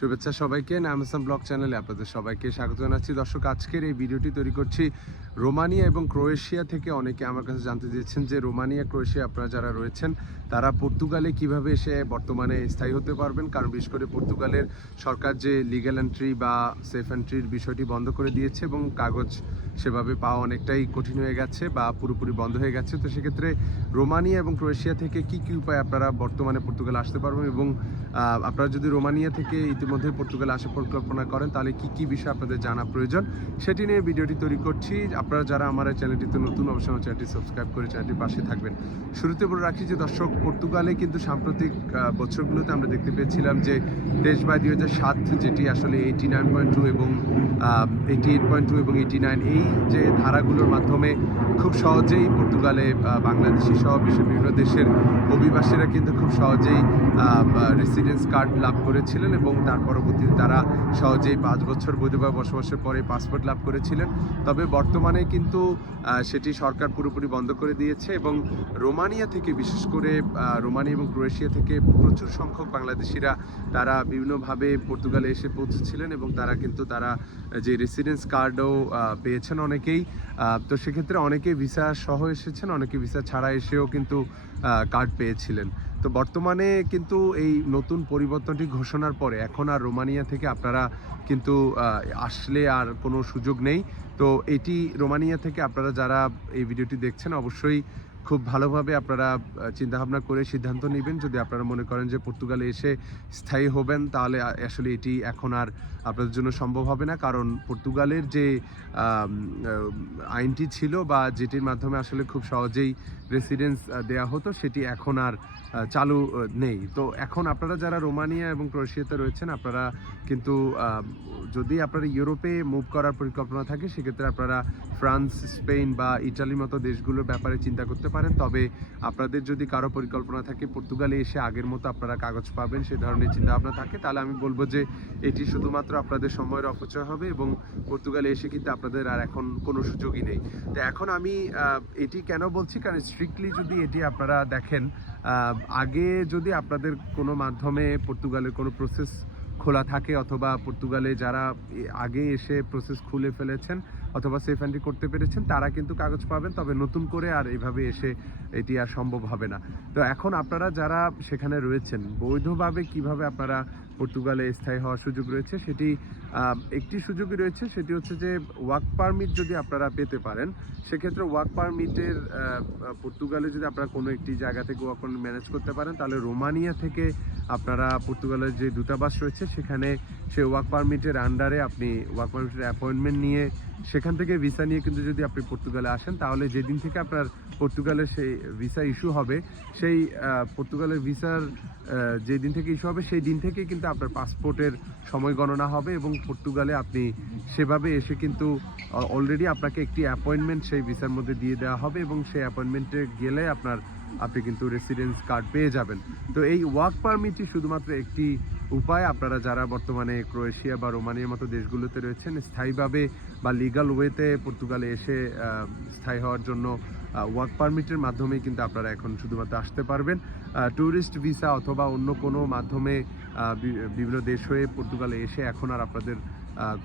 শুভেচ্ছা সবাইকে। নামসাম ব্লগ চ্যানেলে আপনাদের সবাইকে স্বাগত জানাচ্ছি। দর্শক, আজকের এই ভিডিওটি তৈরি করছি রোমানিয়া এবং ক্রোয়েশিয়া থেকে অনেকে আমার কাছে জানতে চেয়েছেন যে রোমানিয়া, ক্রোয়েশিয়া আপনারা যারা রয়েছেন, তারা পর্তুগালে কীভাবে এসে বর্তমানে স্থায়ী হতে পারবেন? কারণ বিশেষ করে পর্তুগালের সরকার যে লিগ্যাল এন্ট্রি বা সেফ এন্ট্রির বিষয়টি বন্ধ করে দিয়েছে এবং কাগজ সেভাবে পাওয়া অনেকটাই কঠিন হয়ে গেছে বা পুরোপুরি বন্ধ হয়ে গেছে। তো সেক্ষেত্রে রোমানিয়া এবং ক্রোয়েশিয়া থেকে কি কি উপায় আপনারা বর্তমানে পর্তুগাল আসতে পারবেন? এবং আপনারা যদি রোমানিয়া থেকে ইতিমধ্যে পর্তুগাল আসার পরিকল্পনা করেন, তাহলে কি কি বিষয় আপনাদের জানা প্রয়োজন? সেটি নিয়ে ভিডিওটি তৈরি করছি। আপনারা যারা আমার চ্যানেলটিতে নতুন, অবশ্যই আমার চ্যানেলটি সাবস্ক্রাইব করে চ্যানেলটির পাশে থাকবেন। শুরুতে বলে রাখি যে দর্শক, পর্তুগালে কিন্তু সাম্প্রতিক বছরগুলোতে আমরা দেখতে পেয়েছিলাম যে দেশ বাই দুই হাজার সাত যেটি আসলে এইটি নাইন পয়েন্ট টু এবং এইটি এইট পয়েন্ট টু এবং এইটি নাইন এই যে ধারাগুলোর মাধ্যমে খুব সহজেই পর্তুগালে বাংলাদেশি সহ বিশ্বের বিভিন্ন দেশের অভিবাসীরা কিন্তু খুব সহজেই রেসিডেন্স কার্ড লাভ করেছিলেন এবং তার পরবর্তীতে তারা সহজেই পাঁচ বছর বৈধভাবে বসবাসের পরে পাসপোর্ট লাভ করেছিলেন। তবে বর্তমানে কিন্তু সেটি সরকার পুরোপুরি বন্ধ করে দিয়েছে এবং রোমানিয়া থেকে, বিশেষ করে রোমানিয়া এবং ক্রোয়েশিয়া থেকে প্রচুর সংখ্যক বাংলাদেশিরা তারা বিভিন্নভাবে পর্তুগালে এসে পৌঁছেছিলেন এবং তারা কিন্তু তারা যে রেসিডেন্স কার্ডও পেয়েছেন অনেকেই। তো সেক্ষেত্রে অনেকে ভিসা সহ এসেছেন, অনেকে ভিসা ছাড়া এসেও কিন্তু কার্ড পেয়েছিলেন। তো বর্তমানে কিন্তু এই নতুন পরিবর্তনটি ঘোষণার পরে এখন আর রোমানিয়া থেকে আপনারা কিন্তু আসলে আর কোনো সুযোগ নেই। তো এটি রোমানিয়া থেকে আপনারা যারা এই ভিডিওটি দেখছেন, অবশ্যই খুব ভালোভাবে আপনারা চিন্তাভাবনা করে সিদ্ধান্ত নেবেন। যদি আপনারা মনে করেন যে পর্তুগালে এসে স্থায়ী হবেন, তাহলে আসলে এটি এখন আর আপনাদের জন্য সম্ভব হবে না। কারণ পর্তুগালের যে আইনটি ছিল বা যেটির মাধ্যমে আসলে খুব সহজেই রেসিডেন্স দেওয়া হতো, সেটি এখন আর চালু নেই। তো এখন আপনারা যারা রোমানিয়া এবং ক্রোয়েশিয়াতে রয়েছেন, আপনারা কিন্তু যদি আপনারা ইউরোপে মুভ করার পরিকল্পনা থাকে, সেক্ষেত্রে আপনারা ফ্রান্স, স্পেন বা ইটালির মতো দেশগুলোর ব্যাপারে চিন্তা করতে পারেন। তবে আপনাদের যদি কারও পরিকল্পনা থাকে, পর্তুগালে এসে আগের মতো আপনারা কাগজ পাবেন, সে ধরনের চিন্তা ভাবনা থাকে, তাহলে আমি বলব যে এটি শুধুমাত্র আপনাদের সময়ের অপচয় হবে এবং পর্তুগালে এসে কিন্তু আপনাদের আর এখন কোনো সুযোগই নেই। তো এখন আমি এটি কেন বলছি? কারণ স্ট্রিক্টলি যদি এটি আপনারা দেখেন আগে যদি আপনাদের কোনো মাধ্যমে পর্তুগালের কোনো প্রসেস খোলা থাকে অথবা পর্তুগালে যারা আগে এসে প্রসেস খুলে ফেলেছেন অথবা সেফ এন্ট্রি করতে পেরেছেন, তারা কিন্তু কাগজ পাবেন। তবে নতুন করে আর এভাবে এসে এটি আর সম্ভব হবে না। তো এখন আপনারা যারা সেখানে রয়েছেন, বৈধভাবে কীভাবে আপনারা পর্তুগালে স্থায়ী হওয়ার সুযোগ রয়েছে সেটি একটি সুযোগই রয়েছে, সেটি হচ্ছে যে ওয়ার্ক পারমিট যদি আপনারা পেতে পারেন, সেক্ষেত্রে ওয়ার্ক পারমিটের পর্তুগালে যদি আপনারা কোনো একটি জায়গা থেকে ওয়ার্ক ম্যানেজ করতে পারেন, তাহলে রোমানিয়া থেকে আপনারা পর্তুগালের যে দূতাবাস রয়েছে, সেখানে সেই ওয়ার্ক পারমিটের আন্ডারে আপনি ওয়ার্ক পারমিটের অ্যাপয়েন্টমেন্ট নিয়ে সেখান থেকে ভিসা নিয়ে কিন্তু যদি আপনি পর্তুগালে আসেন, তাহলে যেদিন থেকে আপনার পর্তুগালের সেই ভিসা ইস্যু হবে, সেই পর্তুগালের ভিসার যে দিন থেকে ইস্যু হবে, সেই দিন থেকেই কিন্তু আপনার পাসপোর্টের সময় গণনা হবে এবং পর্তুগালে আপনি সেভাবে এসে কিন্তু অলরেডি আপনাকে একটি অ্যাপয়েন্টমেন্ট সেই ভিসার মধ্যে দিয়ে দেওয়া হবে এবং সেই অ্যাপয়েন্টমেন্টে গেলে আপনার আপনি কিন্তু রেসিডেন্স কার্ড পেয়ে যাবেন। তো এই ওয়ার্ক পারমিটই শুধুমাত্র একটি উপায়। আপনারা যারা বর্তমানে ক্রোয়েশিয়া বা রোমানিয়ার মতো দেশগুলোতে রয়েছেন, স্থায়ীভাবে বা লিগাল ওয়েতে পর্তুগালে এসে স্থায়ী হওয়ার জন্য ওয়ার্ক পারমিটের মাধ্যমে কিন্তু আপনারা এখন শুধুমাত্র আসতে পারবেন। ট্যুরিস্ট ভিসা অথবা অন্য কোনো মাধ্যমে বিভিন্ন দেশ হয়ে পর্তুগালে এসে এখন আর আপনাদের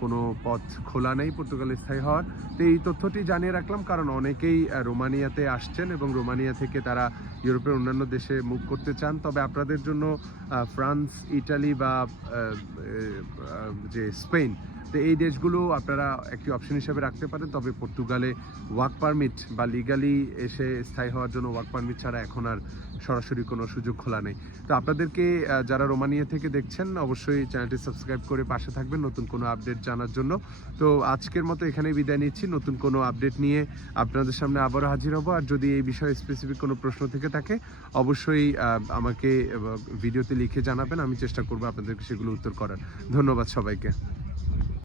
কোনো পথ খোলা নেই, পর্তুগালে স্থায়ী হওয়ার। তো এই তথ্যটি জানিয়ে রাখলাম, কারণ অনেকেই রোমানিয়াতে আসছেন এবং রোমানিয়া থেকে তারা ইউরোপের অন্যান্য দেশে মুখ করতে চান। তবে আপনাদের জন্য ফ্রান্স, ইটালি বা যে স্পেন তো এই দেশগুলো আপনারা একটি অপশন হিসেবে রাখতে পারেন। তবে পর্তুগালে ওয়ার্ক পারমিট বা লিগালি এসে স্থায়ী হওয়ার জন্য ওয়ার্ক পারমিট ছাড়া এখন আর সরাসরি কোনো সুযোগ খোলা নেই। তো আপনাদেরকে যারা রোমানিয়া থেকে দেখছেন, অবশ্যই চ্যানেলটি সাবস্ক্রাইব করে পাশে থাকবেন নতুন কোনো আপডেট জানার জন্য। তো আজকের মতো এখানেই বিদায় নিচ্ছি। নতুন কোনো আপডেট নিয়ে আপনাদের সামনে আবারও হাজির হব। আর যদি এই বিষয়ে স্পেসিফিক কোনো প্রশ্ন থেকে থাকে, অবশ্যই আমাকে ভিডিওতে লিখে জানাবেন। আমি চেষ্টা করব আপনাদেরকে সেগুলো উত্তর করার। ধন্যবাদ সবাইকে।